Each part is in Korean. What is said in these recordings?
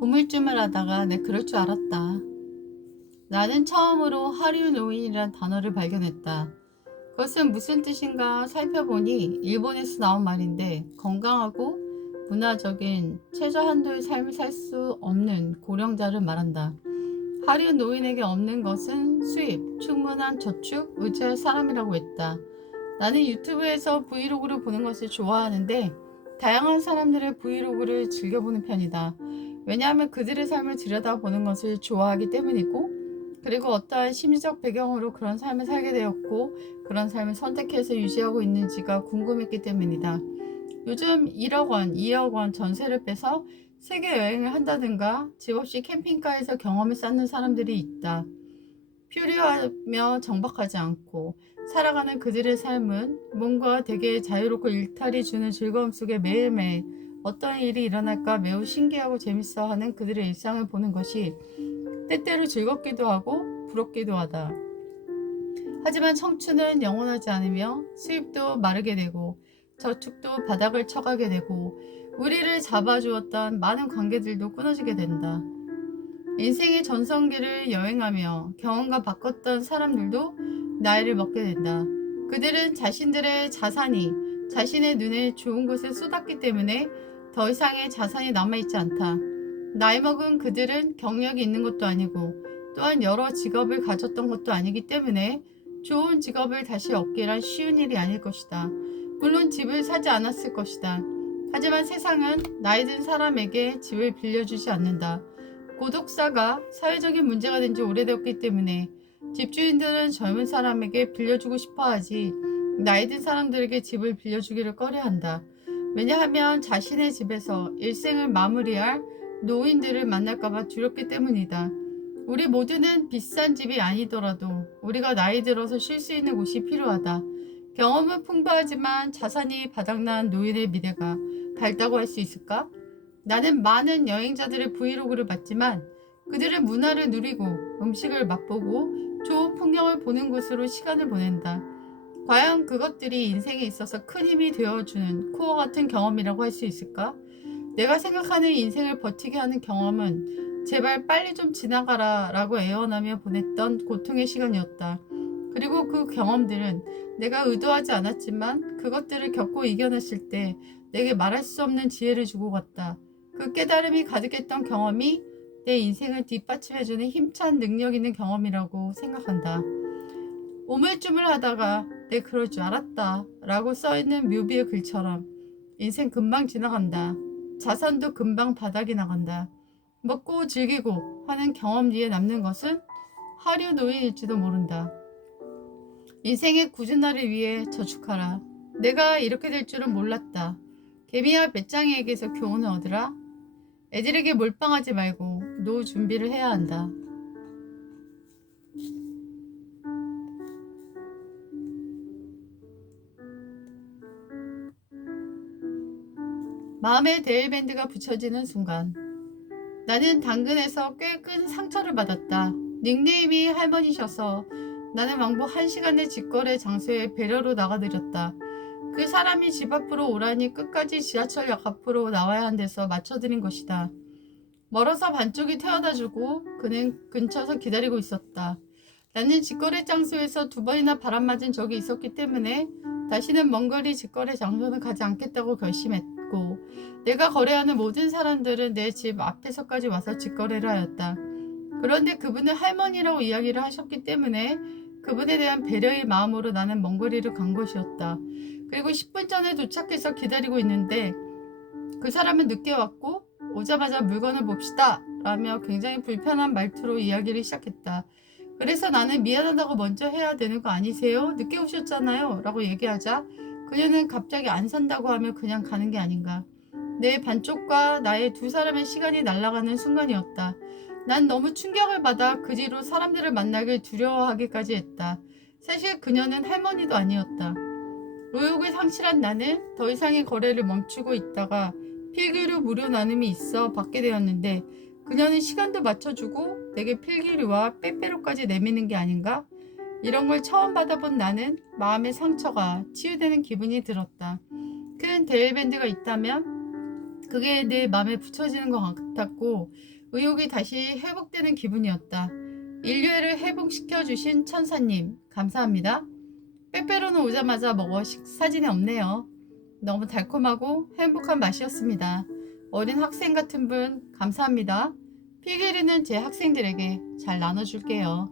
우물쭈물 하다가 내 그럴 줄 알았다. 나는 처음으로 하류 노인이란 단어를 발견했다. 그것은 무슨 뜻인가 살펴보니 일본에서 나온 말인데 건강하고 문화적인 최저 한도의 삶을 살 수 없는 고령자를 말한다. 하류 노인에게 없는 것은 수입, 충분한 저축, 의지할 사람이라고 했다. 나는 유튜브에서 브이로그를 보는 것을 좋아하는데 다양한 사람들의 브이로그를 즐겨보는 편이다. 왜냐하면 그들의 삶을 들여다보는 것을 좋아하기 때문이고, 그리고 어떠한 심리적 배경으로 그런 삶을 살게 되었고 그런 삶을 선택해서 유지하고 있는지가 궁금했기 때문이다. 요즘 1억 원, 2억 원 전세를 빼서 세계 여행을 한다든가 집 없이 캠핑카에서 경험을 쌓는 사람들이 있다. 표류하며 정박하지 않고 살아가는 그들의 삶은 뭔가 되게 자유롭고 일탈이 주는 즐거움 속에 매일매일 어떤 일이 일어날까 매우 신기하고 재밌어하는 그들의 일상을 보는 것이 때때로 즐겁기도 하고 부럽기도 하다. 하지만 청춘은 영원하지 않으며 수입도 마르게 되고 저축도 바닥을 쳐가게 되고 우리를 잡아주었던 많은 관계들도 끊어지게 된다. 인생의 전성기를 여행하며 경험과 바꿨던 사람들도 나이를 먹게 된다. 그들은 자신들의 자산이 자신의 눈에 좋은 곳에 쏟았기 때문에 더 이상의 자산이 남아있지 않다. 나이 먹은 그들은 경력이 있는 것도 아니고 또한 여러 직업을 가졌던 것도 아니기 때문에 좋은 직업을 다시 얻기란 쉬운 일이 아닐 것이다. 물론 집을 사지 않았을 것이다. 하지만 세상은 나이 든 사람에게 집을 빌려주지 않는다. 고독사가 사회적인 문제가 된 지 오래되었기 때문에 집주인들은 젊은 사람에게 빌려주고 싶어 하지 나이 든 사람들에게 집을 빌려주기를 꺼려한다. 왜냐하면 자신의 집에서 일생을 마무리할 노인들을 만날까봐 두렵기 때문이다. 우리 모두는 비싼 집이 아니더라도 우리가 나이 들어서 쉴 수 있는 곳이 필요하다. 경험은 풍부하지만 자산이 바닥난 노인의 미래가 밝다고 할 수 있을까? 나는 많은 여행자들의 브이로그를 봤지만 그들의 문화를 누리고 음식을 맛보고 좋은 풍경을 보는 곳으로 시간을 보낸다. 과연 그것들이 인생에 있어서 큰 힘이 되어주는 코어 같은 경험이라고 할 수 있을까? 내가 생각하는 인생을 버티게 하는 경험은 제발 빨리 좀 지나가라 라고 애원하며 보냈던 고통의 시간이었다. 그리고 그 경험들은 내가 의도하지 않았지만 그것들을 겪고 이겨냈을 때 내게 말할 수 없는 지혜를 주고 갔다. 그 깨달음이 가득했던 경험이 내 인생을 뒷받침해주는 힘찬 능력 있는 경험이라고 생각한다. 오물쭈물 하다가 내 그럴 줄 알았다 라고 써있는 묘비의 글처럼 인생 금방 지나간다. 자산도 금방 바닥이 나간다. 먹고 즐기고 하는 경험 뒤에 남는 것은 하류 노인일지도 모른다. 인생의 굳은 날을 위해 저축하라. 내가 이렇게 될 줄은 몰랐다. 개미와 배짱이에게서 교훈을 얻으라. 애들에게 몰빵하지 말고 노후 준비를 해야 한다. 마음에 데일밴드가 붙여지는 순간 나는 당근에서 꽤 큰 상처를 받았다. 닉네임이 할머니셔서 나는 왕복 1시간의 직거래 장소에 배려로 나가드렸다. 그 사람이 집 앞으로 오라니 끝까지 지하철역 앞으로 나와야 한 데서 맞춰드린 것이다. 멀어서 반쪽이 태워다주고 그는 근처서 기다리고 있었다. 나는 직거래 장소에서 2번이나 바람맞은 적이 있었기 때문에 다시는 먼 거리 직거래 장소는 가지 않겠다고 결심했고 내가 거래하는 모든 사람들은 내 집 앞에서까지 와서 직거래를 하였다. 그런데 그분은 할머니라고 이야기를 하셨기 때문에 그분에 대한 배려의 마음으로 나는 먼 거리를 간 것이었다. 그리고 10분 전에 도착해서 기다리고 있는데 그 사람은 늦게 왔고 오자마자 물건을 봅시다 라며 굉장히 불편한 말투로 이야기를 시작했다. 그래서 나는 미안하다고 먼저 해야 되는 거 아니세요? 늦게 오셨잖아요 라고 얘기하자 그녀는 갑자기 안 산다고 하며 그냥 가는 게 아닌가. 내 반쪽과 나의 두 사람의 시간이 날아가는 순간이었다. 난 너무 충격을 받아 그 뒤로 사람들을 만나길 두려워하기까지 했다. 사실 그녀는 할머니도 아니었다. 의욕을 상실한 나는 더 이상의 거래를 멈추고 있다가 필기류 무료 나눔이 있어 받게 되었는데 그녀는 시간도 맞춰주고 내게 필기류와 빼빼로까지 내미는 게 아닌가? 이런 걸 처음 받아본 나는 마음의 상처가 치유되는 기분이 들었다. 큰 데일밴드가 있다면 그게 내 맘에 붙여지는 것 같았고 의욕이 다시 회복되는 기분이었다. 인류애를 회복시켜주신 천사님 감사합니다. 빼빼로는 오자마자 먹어 사진이 없네요. 너무 달콤하고 행복한 맛이었습니다. 어린 학생 같은 분 감사합니다. 필기리는 제 학생들에게 잘 나눠줄게요.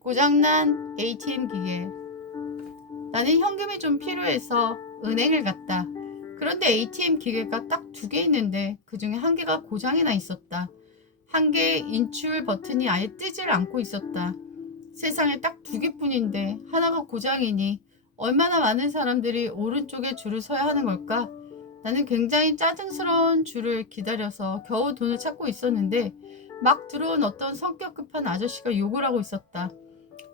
고장난 ATM 기계. 나는 현금이 좀 필요해서 은행을 갔다. 그런데 ATM 기계가 딱 2개 있는데 그 중에 1개가 고장이 나 있었다. 1개의 인출 버튼이 아예 뜨질 않고 있었다. 세상에 딱 2개뿐인데 하나가 고장이니 얼마나 많은 사람들이 오른쪽에 줄을 서야 하는 걸까? 나는 굉장히 짜증스러운 줄을 기다려서 겨우 돈을 찾고 있었는데 막 들어온 어떤 성격 급한 아저씨가 욕을 하고 있었다.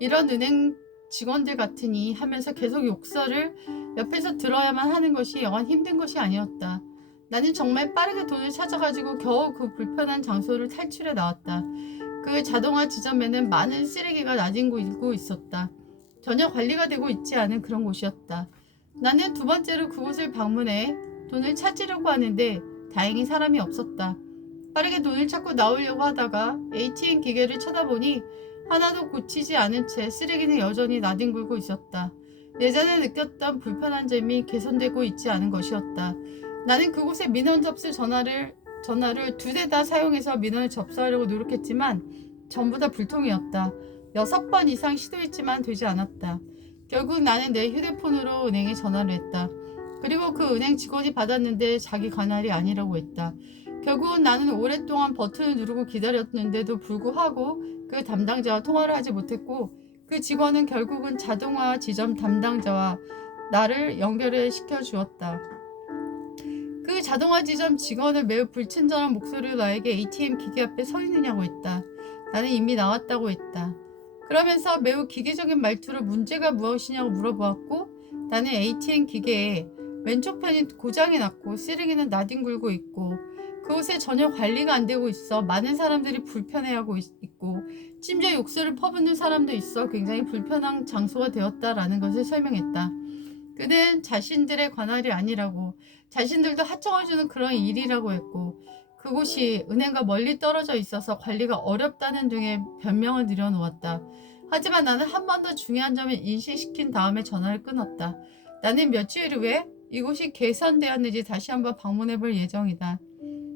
이런 은행 직원들 같으니 하면서 계속 욕설을 옆에서 들어야만 하는 것이 영원 힘든 것이 아니었다. 나는 정말 빠르게 돈을 찾아가지고 겨우 그 불편한 장소를 탈출해 나왔다. 그 자동화 지점에는 많은 쓰레기가 나뒹굴고 있었다. 전혀 관리가 되고 있지 않은 그런 곳이었다. 나는 2번째로 그곳을 방문해 돈을 찾으려고 하는데 다행히 사람이 없었다. 빠르게 돈을 찾고 나오려고 하다가 ATM 기계를 쳐다보니 하나도 고치지 않은 채 쓰레기는 여전히 나뒹굴고 있었다. 예전에 느꼈던 불편한 점이 개선되고 있지 않은 것이었다. 나는 그곳에 민원 접수 전화를 2대 다 사용해서 민원을 접수하려고 노력했지만 전부 다 불통이었다. 6번 이상 시도했지만 되지 않았다. 결국 나는 내 휴대폰으로 은행에 전화를 했다. 그리고 그 은행 직원이 받았는데 자기 관할이 아니라고 했다. 결국은 나는 오랫동안 버튼을 누르고 기다렸는데도 불구하고 그 담당자와 통화를 하지 못했고 그 직원은 결국은 자동화 지점 담당자와 나를 연결해 시켜 주었다. 그 자동화 지점 직원을 매우 불친절한 목소리로 나에게 ATM 기계 앞에 서 있느냐고 했다. 나는 이미 나왔다고 했다. 그러면서 매우 기계적인 말투로 문제가 무엇이냐고 물어보았고 나는 ATM 기계에 왼쪽 편이 고장이 났고 쓰레기는 나뒹굴고 있고 그곳에 전혀 관리가 안 되고 있어 많은 사람들이 불편해하고 있고 심지어 욕설을 퍼붓는 사람도 있어 굉장히 불편한 장소가 되었다라는 것을 설명했다. 그는 자신들의 관할이 아니라고 자신들도 하청해주는 그런 일이라고 했고 그곳이 은행과 멀리 떨어져 있어서 관리가 어렵다는 등의 변명을 늘어놓았다. 하지만 나는 한 번 더 중요한 점을 인식시킨 다음에 전화를 끊었다. 나는 며칠 후에 이곳이 개선되었는지 다시 한번 방문해 볼 예정이다.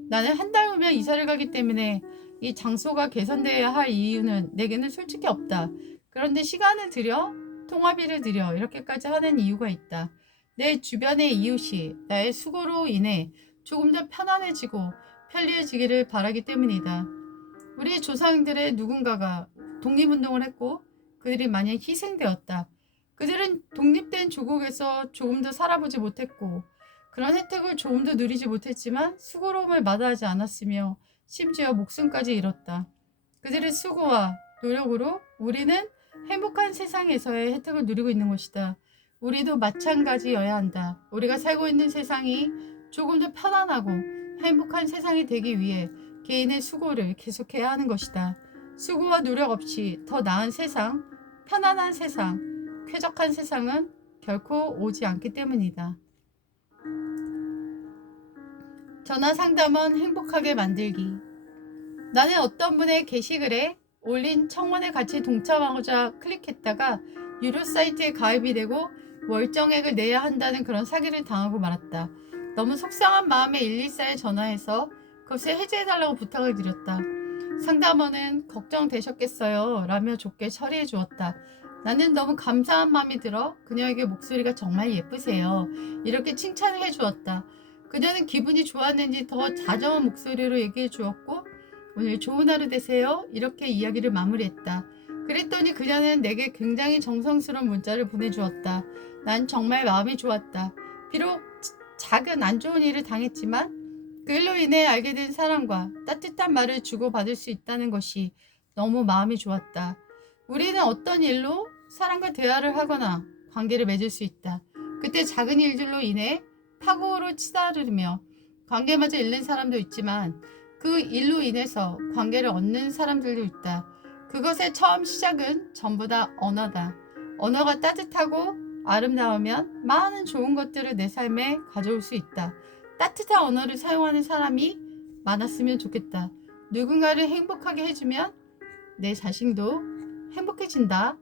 나는 한 달 후면 이사를 가기 때문에 이 장소가 개선되어야 할 이유는 내게는 솔직히 없다. 그런데 시간을 들여 통화비를 들여 이렇게까지 하는 이유가 있다. 내 주변의 이웃이 나의 수고로 인해 조금 더 편안해지고 편리해지기를 바라기 때문이다. 우리 조상들의 누군가가 독립운동을 했고 그들이 많이 희생되었다. 그들은 독립된 조국에서 조금 더 살아보지 못했고 그런 혜택을 조금 더 누리지 못했지만 수고로움을 마다하지 않았으며 심지어 목숨까지 잃었다. 그들의 수고와 노력으로 우리는 행복한 세상에서의 혜택을 누리고 있는 것이다. 우리도 마찬가지여야 한다. 우리가 살고 있는 세상이 조금 더 편안하고 행복한 세상이 되기 위해 개인의 수고를 계속해야 하는 것이다. 수고와 노력 없이 더 나은 세상, 편안한 세상, 쾌적한 세상은 결코 오지 않기 때문이다. 전화 상담원 행복하게 만들기. 나는 어떤 분의 게시글에 올린 청원에 같이 동참하고자 클릭했다가 유료 사이트에 가입이 되고 월정액을 내야 한다는 그런 사기를 당하고 말았다. 너무 속상한 마음에 114에 전화해서 그것을 해제해달라고 부탁을 드렸다. 상담원은 걱정되셨겠어요 라며 좋게 처리해 주었다. 나는 너무 감사한 마음이 들어 그녀에게 목소리가 정말 예쁘세요 이렇게 칭찬을 해 주었다. 그녀는 기분이 좋았는지 더 다정한 목소리로 얘기해 주었고 오늘 좋은 하루 되세요 이렇게 이야기를 마무리했다. 그랬더니 그녀는 내게 굉장히 정성스러운 문자를 보내주었다. 난 정말 마음이 좋았다. 비록 작은 안 좋은 일을 당했지만 그 일로 인해 알게 된 사랑과 따뜻한 말을 주고받을 수 있다는 것이 너무 마음이 좋았다. 우리는 어떤 일로 사람과 대화를 하거나 관계를 맺을 수 있다. 그때 작은 일들로 인해 파고로 치달으며 관계마저 잃는 사람도 있지만 그 일로 인해서 관계를 얻는 사람들도 있다. 그것의 처음 시작은 전부 다 언어다. 언어가 따뜻하고 아름다우면 많은 좋은 것들을 내 삶에 가져올 수 있다. 따뜻한 언어를 사용하는 사람이 많았으면 좋겠다. 누군가를 행복하게 해주면 내 자신도 행복해진다.